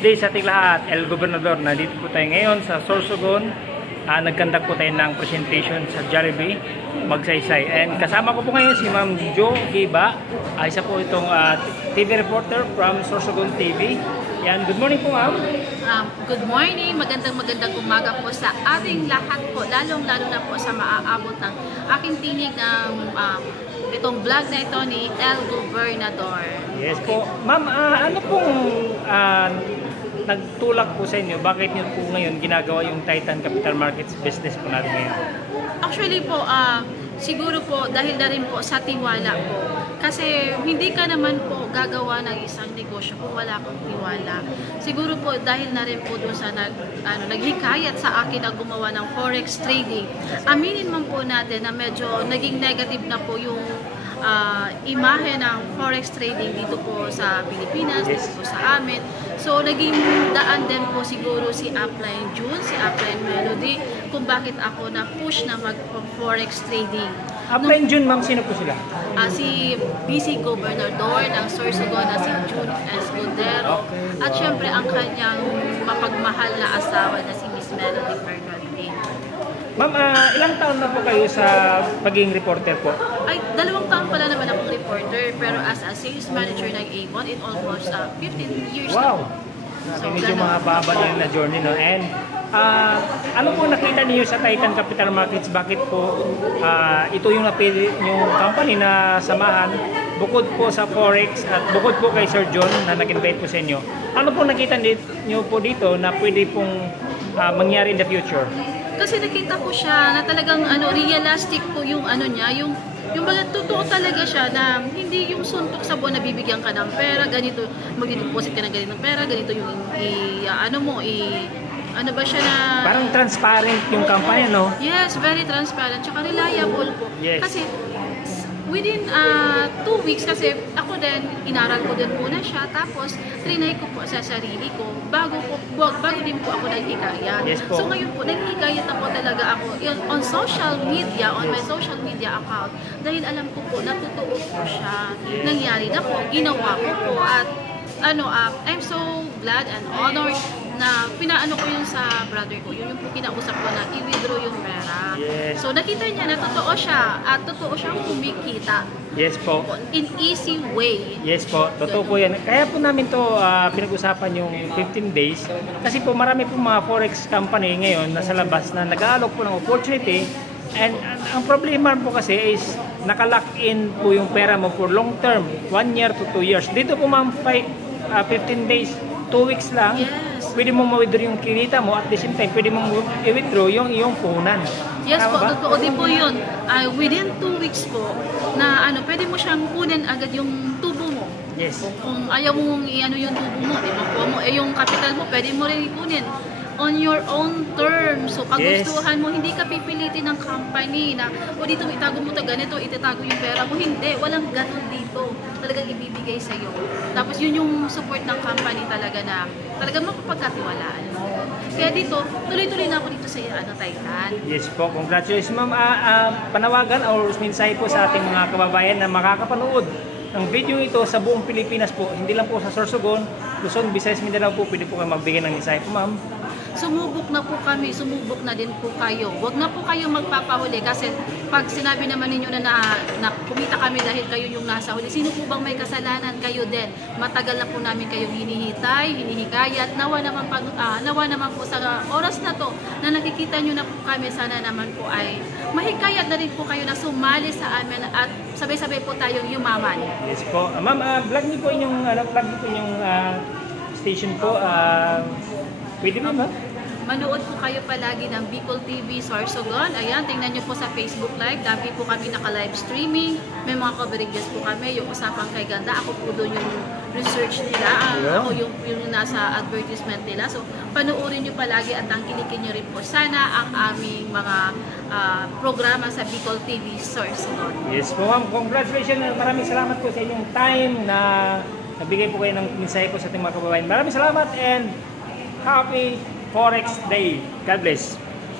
Day sa ating lahat, El Gobernador. Nandito po tayo ngayon sa Sorsogon. Nagkandak po tayo ng presentation sa Jollibee, Magsaysay. And kasama ko po ngayon si Ma'am Jo Giba. Isa po itong TV reporter from Sorsogon TV. Yan, good morning po ma'am. Good morning, magandang umaga po sa ating lahat po, lalong-lalo na po sa maaabot ng aking tinig ng itong vlog na ito ni El Gobernador. Yes po. Ma'am, ano pong nagtulak po sa inyo? Bakit niyo po ngayon ginagawa yung Titan Capital Markets business po natin ngayon? Actually po, siguro po dahil na rin po sa tiwala po. Kasi hindi ka naman po gagawa ng isang negosyo kung wala kang tiwala. Siguro po dahil na rin po doon sa naghikayat sa akin na gumawa ng forex trading. Aminin man po natin na medyo naging negative na po yung imahe ng forex trading dito po sa Pilipinas, dito po sa amin. So, naging daan din po siguro si Upline June, si Upline Melody, kung bakit ako na-push na mag-forex trading. Upline June, ma'am, sino po sila? Si BC Gobernador ng Sorsogon na si June Escudero. Okay, wow. At syempre, ang kanyang mapagmahal na asawa na si Miss Melody Fernandez. Ma'am, ilang taon na po kayo sa pagiging reporter po? Ay, 2 taon pala naman akong reporter, pero as a sales manager ng Avon, it almost 15 years na po. So, medyo mahaba yung na journey, no? And ano po nakita niyo sa Titan Capital Markets? Bakit po ito yung napili yung company na samahan bukod po sa Forex at bukod po kay Sir John na nag-invite po sa inyo? Ano po nakita niyo po dito na pwede pong mangyari in the future? Kasi nakita ko siya na talagang realistic po yung niya, yung mga totoo talaga siya na hindi yung suntok sa buwan na bibigyan ka ng pera, ganito, mag-deposit ka ng ganitong pera, ganito yung ano ba siya na... Parang transparent yung company, no? Yes, very transparent, tsaka reliable po. Yes. Kasi within 2 weeks, kasi ako din, inaral ko din muna siya, tapos trinay ko po sa sarili ko, bago din po ako nag-hikayat. Yes po. So ngayon po, nag-hikayat na po talaga ako on social media, on my social media account, dahil alam ko po, natutoo po siya. Nangyari na po, ginawa ko po, at I'm so glad and honored na pinaano ko yun sa brother ko. Yun yung po kinausap ko na i-withdraw yung pera. Yes. So nakita niya na totoo siya at totoo siyang kumikita. Yes po. In easy way. Yes po, totoo po yan. Kaya po namin to pinag-usapan yung 15 days. Kasi po marami po mga forex company ngayon nasa labas na nag-aalok po ng opportunity. And ang problema po kasi is nakalock in po yung pera mo for long term, 1 year to 2 years. Dito po ma'am, 15 days, 2 weeks lang. Yes. Pwede mong ma-withdraw yung kinita mo at the same time, pwede mong i-withdraw yung iyong puhunan. Yes po, ba? totoo din po yun. Within 2 weeks po, na pwede mo siyang kunin agad yung tubo mo. Yes. Kung ayaw mong yung tubo mo, ibakuha mo, yung capital mo, pwede mo rin ikunin on your own terms. So, kagustuhan mo, hindi ka pipilitin ng company na, dito itago mo ito ganito, itatago yung pera mo. Hindi, walang ganun dito. Talagang ibibigay sa'yo. Tapos yun yung support ng company talaga na talagang mapapagkatiwalaan mo. Kaya dito, tuloy-tuloy na ako dito sa Titan. Yes po, congratulations ma'am. Panawagan o mensahe po sa ating mga kababayan na makakapanood ng video ito sa buong Pilipinas po. Hindi lang po sa Sorsogon, Luzon, Visayas, Mindanao po. Pwede po kayo magbigay ng mensahe po ma'am. Sumubok na po kami, sumubok na din po kayo. Huwag na po kayo magpapahuli kasi pag sinabi naman ninyo na kumita kami dahil kayo yung nasa huli, sino po bang may kasalanan? Kayo din. Matagal na po namin kayong hinihikayat. Nawa naman po sa oras na to na nakikita nyo na po kami, sana naman po ay mahikayat na rin po kayo na sumali sa amin at sabay-sabay po tayong yumaman. Yes po. Ma'am, vlog niyo po yung station po. Pwede mo ba? Manood po kayo palagi ng Bicol TV Sorsogon. Ayan, tingnan nyo po sa Facebook Live. Dami po kami naka-live streaming. May mga coverages po kami. Yung usapang kay ganda, ako po doon yung research nila. Ako yung nasa advertisement nila. So, panoorin nyo palagi at tangkilikin nyo rin po sana ang aming mga programa sa Bicol TV Sorsogon. Yes po ma'am, congratulations. Maraming salamat po sa inyong time na nabigay po kayo ng mensahe po sa ating mga kababayan. Maraming salamat and happy Forex Day. God bless.